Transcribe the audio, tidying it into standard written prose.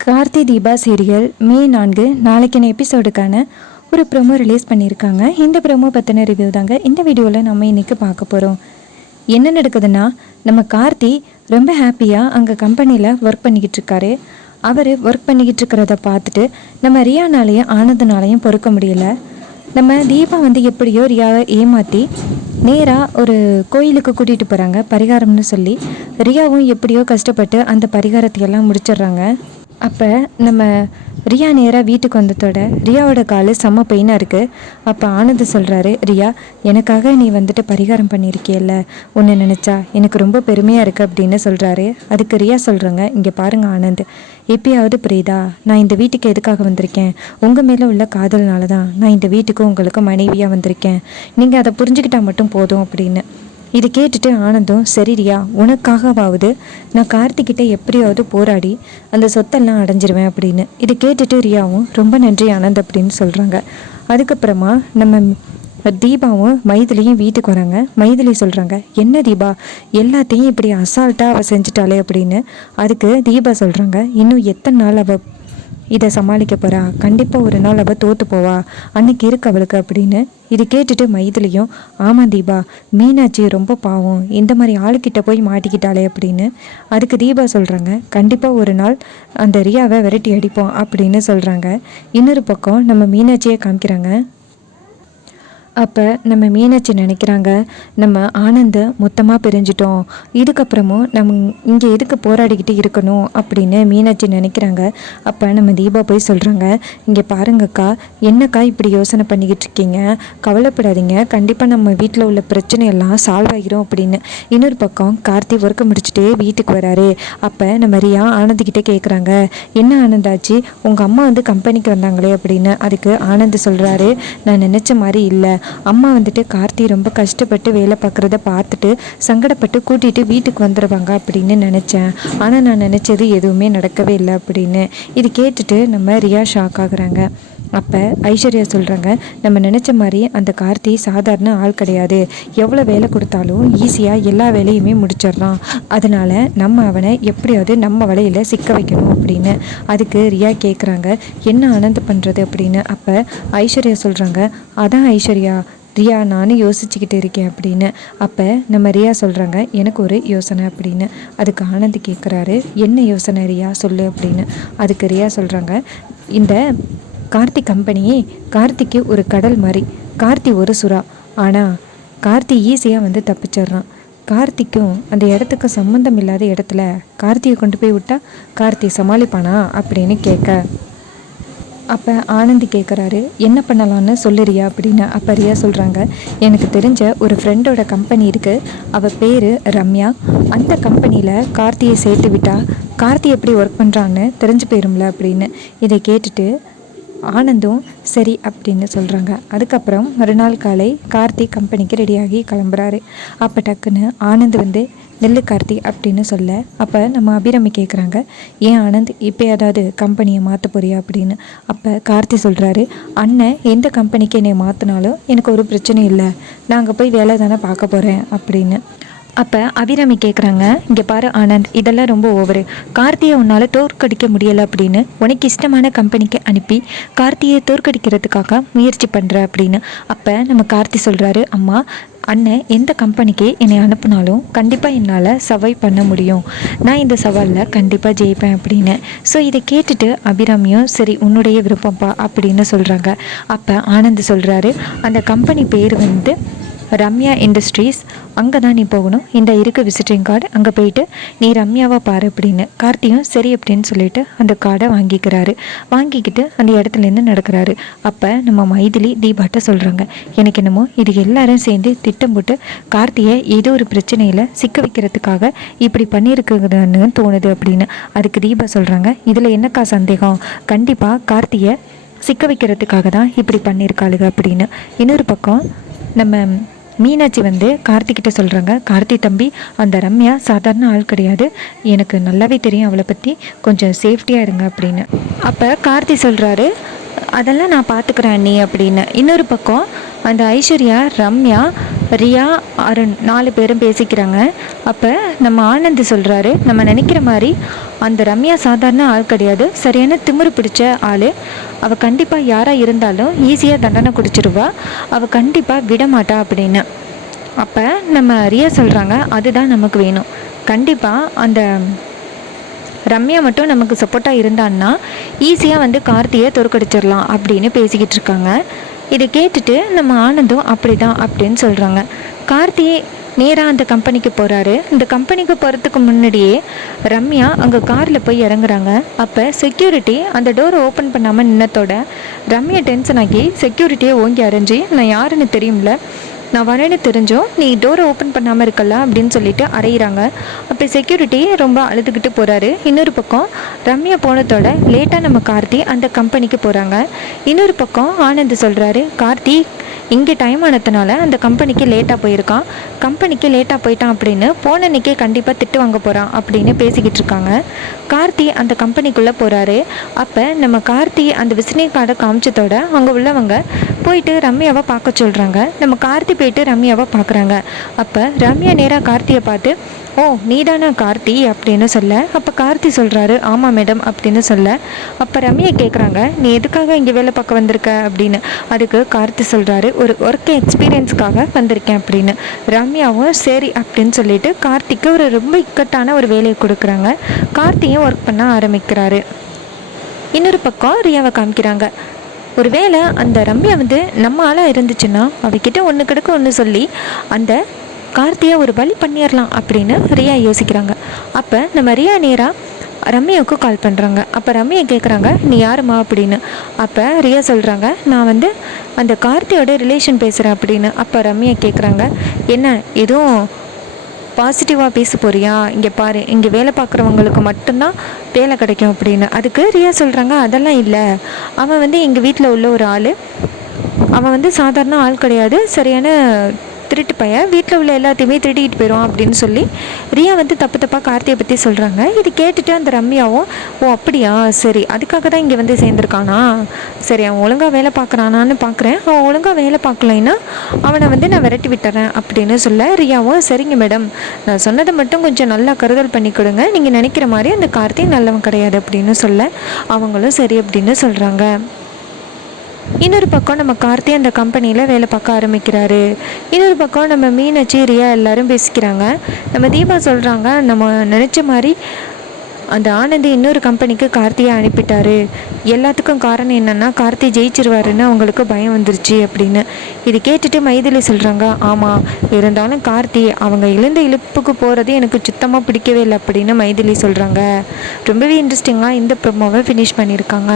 Karthi Deepa serial மே 4 நாளைக்கான எபிசோடுக்கான ஒரு promo release பண்ணியிருக்காங்க. இந்த ப்ரோமோ பற்றின ரிவ்யூ தாங்க இந்த வீடியோவில் நம்ம இன்றைக்கி பார்க்க போகிறோம். என்ன நடக்குதுன்னா, நம்ம கார்த்தி ரொம்ப ஹாப்பியாக அங்கே கம்பெனியில் ஒர்க் பண்ணிக்கிட்டு இருக்காரு. அவர் ஒர்க் பண்ணிக்கிட்டு இருக்கிறத பார்த்துட்டு நம்ம ரியானாலையும் ஆனந்தனாலையும் பொறுக்க முடியல. நம்ம தீபா எப்படியோ ரியாவை ஏமாற்றி நேராக ஒரு கோயிலுக்கு கூட்டிகிட்டு போகிறாங்க பரிகாரம்னு சொல்லி. ரியாவும் எப்படியோ கஷ்டப்பட்டு அந்த பரிகாரத்தையெல்லாம் முடிச்சிடுறாங்க. அப்போ நம்ம ரியா நேராக வீட்டுக்கு வந்ததோட ரியாவோட காலு செம்ம பெயினாக இருக்குது. அப்போ ஆனந்த் சொல்கிறாரு, ரியா எனக்காக நீ பரிகாரம் பண்ணியிருக்கியல்ல, உன்னை நினச்சா எனக்கு ரொம்ப பெருமையாக இருக்குது அப்படின்னு சொல்கிறாரு. அதுக்கு ரியா சொல்கிறாங்க, இங்கே பாருங்கள் ஆனந்த், எப்பயாவது புரியுதா, நான் இந்த வீட்டுக்கு எதுக்காக வந்திருக்கேன், உங்கள் மேலே உள்ள காதல்னால தான் நான் இந்த வீட்டுக்கு உங்களுக்கு மனைவியாக வந்திருக்கேன், நீங்கள் அதை புரிஞ்சுக்கிட்டால் மட்டும் போதும் அப்படின்னு. இது கேட்டுட்டு ஆனந்தும், சரி ரியா, உனக்காகவாவது நான் கார்த்திக்கிட்ட எப்படியாவது போராடி அந்த சொத்தெல்லாம் அடைஞ்சிருவேன் அப்படின்னு. இது கேட்டுட்டு ரியாவும் ரொம்ப நன்றி ஆனந்த் அப்படின்னு சொல்கிறாங்க. அதுக்கப்புறமா நம்ம தீபாவும் மைதிலியும் வீட்டுக்கு வராங்க. மைதிலி சொல்கிறாங்க, என்ன தீபா எல்லாத்தையும் இப்படி அசால்ட்டாக அவள் செஞ்சுட்டாளே அப்படின்னு. அதுக்கு தீபா சொல்கிறாங்க, இன்னும் எத்தனை நாள் அவள் இதை சமாளிக்க போகிறா, கண்டிப்பாக ஒரு நாள் அவள் தோற்று போவா, அன்னைக்கு இருக்கு அவளுக்கு அப்படின்னு. இது கேட்டுட்டு மைதிலியும், ஆமாம் தீபா, மீனாட்சி ரொம்ப பாவம், இந்த மாதிரி ஆளுக்கிட்ட போய் மாட்டிக்கிட்டாளே அப்படின்னு. அதுக்கு தீபா சொல்கிறாங்க, கண்டிப்பாக ஒரு நாள் அந்த ரியாவை விரட்டி அடிப்போம் அப்படின்னு சொல்கிறாங்க. இன்னொரு பக்கம் நம்ம மீனாட்சியை காமிக்கிறாங்க. அப்போ நம்ம மீனாட்சி நினைக்கிறாங்க, நம்ம ஆனந்தை மொத்தமாக பிரிஞ்சிட்டோம், இதுக்கப்புறமும் நம்ம இங்கே எதுக்கு போராடிக்கிட்டு இருக்கணும் அப்படின்னு மீனாட்சி நினைக்கிறாங்க. அப்போ நம்ம தீபா போய் சொல்கிறாங்க, இங்கே பாருங்கக்கா, என்னக்கா இப்படி யோசனை பண்ணிக்கிட்டு இருக்கீங்க, கவலைப்படாதீங்க, கண்டிப்பாக நம்ம வீட்டில் உள்ள பிரச்சனையெல்லாம் சால்வ் ஆகிரும் அப்படின்னு. இன்னொரு பக்கம் கார்த்தி ஒர்க்கை முடிச்சுட்டு வீட்டுக்கு வராரு. அப்போ நம்ம ரியா ஆனந்திக்கிட்டே கேட்குறாங்க, என்ன ஆனந்தாச்சு, உங்கள் அம்மா கம்பெனிக்கு வந்தாங்களே அப்படின்னு. அதுக்கு ஆனந்த் சொல்கிறாரு, நான் நினச்ச மாதிரி இல்லை, அம்மா கார்த்தி ரொம்ப கஷ்டப்பட்டு வேலை பார்க்குறத பார்த்துட்டு சங்கடப்பட்டு கூட்டிகிட்டு வீட்டுக்கு வந்துடுவாங்க அப்படின்னு நினச்சேன், ஆனால் நான் நினச்சது எதுவுமே நடக்கவே இல்லை அப்படின்னு. இது கேட்டுட்டு நம்ம ரியா ஷாக் ஆகுறாங்க. அப்போ ஐஸ்வர்யா சொல்கிறாங்க, நம்ம நினச்ச மாதிரி அந்த கார்த்தி சாதாரண ஆள் கிடையாது, எவ்வளோ வேலை கொடுத்தாலும் ஈஸியாக எல்லா வேலையுமே முடிச்சிடறான், அதனால் நம்ம அவனை எப்படியாவது நம்ம வலையில் சிக்க வைக்கணும் அப்படின்னு. அதுக்கு ரியா கேட்குறாங்க, என்ன ஆனந்த் பண்ணுறது அப்படின்னு. அப்போ ஐஸ்வர்யா சொல்கிறாங்க, அதான் ஐஸ்வர்யா ரியா நானும் யோசிச்சுக்கிட்டு இருக்கேன் அப்படின்னு. அப்போ நம்ம ரியா சொல்கிறாங்க, எனக்கு ஒரு யோசனை அப்படின்னு. அதுக்கு ஆனந்த் கேட்குறாரு, என்ன யோசனை ரியா சொல்லு அப்படின்னு. அதுக்கு ரியா சொல்கிறாங்க, இந்த கார்த்தி கம்பெனியே கார்த்திக்கு ஒரு கடல் மாதிரி, கார்த்தி ஒரு சுறா, ஆனால் கார்த்தி ஈஸியாக தப்பிச்சிட்றான், கார்த்திக்கும் அந்த இடத்துக்கு சம்மந்தம் இல்லாத இடத்துல கார்த்தியை கொண்டு போய் விட்டா கார்த்தி சமாளிப்பானா அப்படின்னு கேட்க. அப்போ ஆனந்தி கேட்குறாரு, என்ன பண்ணலான்னு சொல்லுறியா அப்படின்னு. அப்போ ரியா சொல்கிறாங்க, எனக்கு தெரிஞ்ச ஒரு ஃப்ரெண்டோட கம்பெனி இருக்குது, அவள் பேர் ரம்யா, அந்த கம்பெனியில் கார்த்தியை சேர்த்து விட்டா கார்த்தி எப்படி ஒர்க் பண்ணுறான்னு தெரிஞ்சு போயிரும்ல அப்படின்னு. இதை கேட்டுட்டு ஆனந்தும் சரி அப்படின்னு சொல்கிறாங்க. அதுக்கப்புறம் மறுநாள் காலை கார்த்தி கம்பெனிக்கு ரெடியாகி கிளம்புறாரு. அப்போ டக்குன்னு ஆனந்த் நெல்லு கார்த்தி அப்படின்னு சொல்ல, அப்போ நம்ம அபிராமி கேட்குறாங்க, ஏன் ஆனந்த் இப்போ ஏதாவது கம்பெனியை மாற்ற போறியா அப்படின்னு. அப்போ கார்த்தி சொல்கிறாரு, அண்ணன் எந்த கம்பெனிக்கு என்னை மாற்றினாலும் எனக்கு ஒரு பிரச்சனையும் இல்லை, நான் அங்கே போய் வேலை தானே பார்க்க போகிறேன் அப்படின்னு. அப்போ அபிராமி கேட்குறாங்க, இங்கே பாரு ஆனந்த், இதெல்லாம் ரொம்ப ஓவரு, கார்த்தியை உன்னால் தோற்கடிக்க முடியலை அப்படின்னு உனக்கு இஷ்டமான கம்பெனிக்கு அனுப்பி கார்த்தியை தோற்கடிக்கிறதுக்காக முயற்சி பண்ணுற அப்படின்னு. அப்போ நம்ம கார்த்தி சொல்கிறாரு, அம்மா அண்ணன் எந்த கம்பெனிக்கு என்னை அனுப்புனாலும் கண்டிப்பாக என்னால் சர்வை பண்ண முடியும், நான் இந்த சவாலில் கண்டிப்பாக ஜெயிப்பேன் அப்படின்னு. ஸோ இதை கேட்டுட்டு அபிராமியும் சரி உன்னுடைய விருப்பம்ப்பா அப்படின்னு சொல்கிறாங்க. அப்போ ஆனந்த் சொல்கிறாரு, அந்த கம்பெனி பேர் ரம்யா இண்டஸ்ட்ரீஸ், அங்கே தான் நீ போகணும், இந்த இருக்கு விசிட்டிங் கார்டு, அங்கே போயிட்டு நீ ரம்யாவை பாரு அப்படின்னு. கார்த்தியும் சரி அப்படின்னு சொல்லிட்டு அந்த கார்டை வாங்கிக்கிறாரு. வாங்கிக்கிட்டு அந்த இடத்துலேருந்து நடக்கிறாரு. அப்போ நம்ம மைதிலி தீபாட்ட சொல்கிறாங்க, எனக்கு என்னமோ இது எல்லாரும் சேர்ந்து திட்டம் போட்டு கார்த்தியை ஏதோ ஒரு பிரச்சனையில் சிக்க வைக்கிறதுக்காக இப்படி பண்ணியிருக்குதுன்னு தோணுது அப்படின்னு. அதுக்கு தீபா சொல்கிறாங்க, இதில் என்னக்கா சந்தேகம், கண்டிப்பாக கார்த்தியை சிக்க வைக்கிறதுக்காக தான் இப்படி பண்ணியிருக்காளுங்க அப்படின்னு. இன்னொரு பக்கம் நம்ம மீனாட்சி கார்த்திகிட்ட சொல்கிறாங்க, கார்த்தி தம்பி, அந்த ரம்யா சாதாரண ஆள் கிடையாது, எனக்கு நல்லாவே தெரியும் அவளை பற்றி, கொஞ்சம் சேஃப்டியாக இருங்க அப்படின்னு. அப்போ கார்த்தி சொல்கிறாரு, அதெல்லாம் நான் பார்த்துக்கிறேன் அண்ணி அப்படின்னு. இன்னொரு பக்கம் அந்த ஐஸ்வர்யா, ரம்யா, ரியா, அருண் 4 பேரும் பேசிக்கிறாங்க. அப்போ நம்ம ஆனந்த் சொல்கிறாரு, நம்ம நினைக்கிற மாதிரி அந்த ரம்யா சாதாரண ஆள் கிடையாது, சரியான திமிரு பிடிச்ச ஆள். அவள் கண்டிப்பாக யாராக இருந்தாலும் ஈஸியாக தண்டனை குடிச்சிருவா, அவள் கண்டிப்பாக விடமாட்டா அப்படின்னு. அப்போ நம்ம ரியா சொல்கிறாங்க, அதுதான் நமக்கு வேணும். கண்டிப்பாக அந்த ரம்யா மட்டும் நமக்கு சப்போர்ட்டாக இருந்தான்னா ஈஸியாக வந்து கார்த்தியை தோற்கடிச்சிடலாம் அப்படின்னு பேசிக்கிட்டு இருக்காங்க. இதை கேட்டுட்டு நம்ம ஆனந்தும் அப்படி தான் அப்படின்னு சொல்கிறாங்க. கார்த்தி நேராக அந்த கம்பெனிக்கு போகிறாரு. இந்த கம்பெனிக்கு போகிறதுக்கு முன்னாடியே ரம்யா அங்கே காரில் போய் இறங்குறாங்க. அப்போ செக்யூரிட்டி அந்த டோரை ஓப்பன் பண்ணாமல் நின்னத்தோட ரம்யா டென்ஷன் ஆகி செக்யூரிட்டியை ஓங்கி அரைஞ்சி, நான் யாருன்னு தெரியும்ல, நான் வரேன்னு தெரிஞ்சோம் நீ டோரை ஓப்பன் பண்ணாமல் இருக்கல அப்படின்னு சொல்லிட்டு அறையிறாங்க. அப்போ செக்யூரிட்டி ரொம்ப அழுதுகிட்டு போகிறாரு. இன்னொரு பக்கம் ரம்யா போனதோட லேட்டாக நம்ம கார்த்தி அந்த கம்பெனிக்கு போகிறாங்க. இன்னொரு பக்கம் ஆனந்த் சொல்கிறாரு, கார்த்தி இங்கே டைம் ஆனதுனால அந்த கம்பெனிக்கு லேட்டாக போயிருக்கான், கம்பெனிக்கு லேட்டாக போயிட்டான் அப்படின்னு போன அன்னைக்கே கண்டிப்பாக திட்டு வாங்க போகிறான் அப்படின்னு பேசிக்கிட்டு இருக்காங்க. கார்த்தி அந்த கம்பெனிக்குள்ளே போகிறாரு. அப்போ நம்ம கார்த்தி அந்த விசிட்டிங் கார்டை காமிச்சதோட அங்கே உள்ளவங்க போயிட்டு ரம்யாவை பார்க்க சொல்கிறாங்க. நம்ம கார்த்தி போயிட்டு ரம்யாவை பார்க்குறாங்க. அப்போ ரம்யா நேராக கார்த்தியை பார்த்து, ஓ நீதானா கார்த்தி அப்படின்னு சொல்ல, அப்போ கார்த்தி சொல்கிறாரு, ஆமாம் மேடம் அப்படின்னு சொல்ல. அப்போ ரம்யா கேட்குறாங்க, நீ எதுக்காக இங்கே வேலை பார்க்க வந்திருக்க அப்படின்னு. அதுக்கு கார்த்தி சொல்கிறாரு, ஒரு ஒர்க் எக்ஸ்பீரியன்ஸ்க்காக வந்திருக்கேன் அப்படின்னு. ரம்யாவும் சரி அப்படின்னு சொல்லிட்டு கார்த்திக்கு ஒரு ரொம்ப இக்கட்டான ஒரு வேலையை கொடுக்குறாங்க. கார்த்தியும் ஒர்க் பண்ண ஆரம்பிக்கிறாரு. இன்னொரு பக்கம் ரியாவை காமிக்கிறாங்க. ஒரு வேளை அந்த ரம்யா வந்து நம்ம ஆளாக இருந்துச்சுன்னா அவகிட்ட ஒன்று கிடக்க ஒன்று சொல்லி அந்த கார்த்தியை ஒரு வழி பண்ணிடலாம் அப்படின்னு ரியா யோசிக்கிறாங்க. அப்போ நம்ம ரியா நேராக ரம்யாவுக்கு கால் பண்ணுறாங்க. அப்போ ரம்யா கேட்குறாங்க, நீ யாருமா அப்படின்னு. அப்போ ரியா சொல்கிறாங்க, நான் வந்து அந்த கார்த்தியோட ரிலேஷன் பேசுகிறேன் அப்படின்னு. அப்போ ரம்யா கேட்குறாங்க, என்ன எதுவும் பாசிட்டிவாக பேச போறியா, இங்கே பாரு இங்கே வேலை பார்க்குறவங்களுக்கு மட்டும்தான் வேலை கிடைக்கும் அப்படின்னு. அதுக்கு ரியா சொல்கிறாங்க, அதெல்லாம் இல்லை, அவன் வந்து எங்கள் வீட்டில் உள்ள ஒரு ஆள், அவன் வந்து சாதாரண ஆள் கிடையாது, சரியான திருட்டு பையன், வீட்டில் உள்ள எல்லாத்தையுமே திருடிக்கிட்டு போயிடும் அப்படின்னு சொல்லி ரியா வந்து தப்பு தப்பாக கார்த்தியை பற்றி சொல்கிறாங்க. இது கேட்டுட்டு அந்த ரம்யாவும், ஓ அப்படியா, சரி அதுக்காக தான் இங்கே வந்து சேர்ந்துருக்கானா, சரி அவன் ஒழுங்காக வேலை பார்க்குறானான்னு பார்க்குறேன், அவன் ஒழுங்காக வேலை பார்க்கலைன்னா அவனை வந்து நான் விரட்டி விட்டுறேன் அப்படின்னு சொல்ல, ரியாவும் சரிங்க மேடம், நான் சொன்னதை மட்டும் கொஞ்சம் நல்லா கருதல் பண்ணி கொடுங்க, நீங்கள் நினைக்கிற மாதிரி அந்த கார்த்தி நல்லவன் கிடையாது அப்படின்னு சொல்ல, அவங்களும் சரி அப்படின்னு சொல்கிறாங்க. இன்னொரு பக்கம் நம்ம கார்த்தி அந்த கம்பெனியில் வேலை பார்க்க ஆரம்பிக்கிறாரு. இன்னொரு பக்கம் நம்ம மீனாட்சி, ரியா எல்லாரும் பேசிக்கிறாங்க. நம்ம தீபா சொல்கிறாங்க, நம்ம நினச்ச மாதிரி அந்த ஆனந்தி இன்னொரு கம்பெனிக்கு கார்த்தியை அனுப்பிட்டாரு, எல்லாத்துக்கும் காரணம் என்னென்னா கார்த்தி ஜெயிச்சிருவாருன்னு அவங்களுக்கு பயம் வந்துருச்சு அப்படின்னு. இது கேட்டுட்டு மைதிலி சொல்கிறாங்க, ஆமாம் இருந்தாலும் கார்த்தி அவங்க இழந்த இழுப்புக்கு போகிறது எனக்கு சுத்தமாக பிடிக்கவே இல்லை அப்படின்னு மைதிலி சொல்கிறாங்க. ரொம்பவே இன்ட்ரெஸ்டிங்காக இந்த ப்ரோமோவை ஃபினிஷ் பண்ணியிருக்காங்க.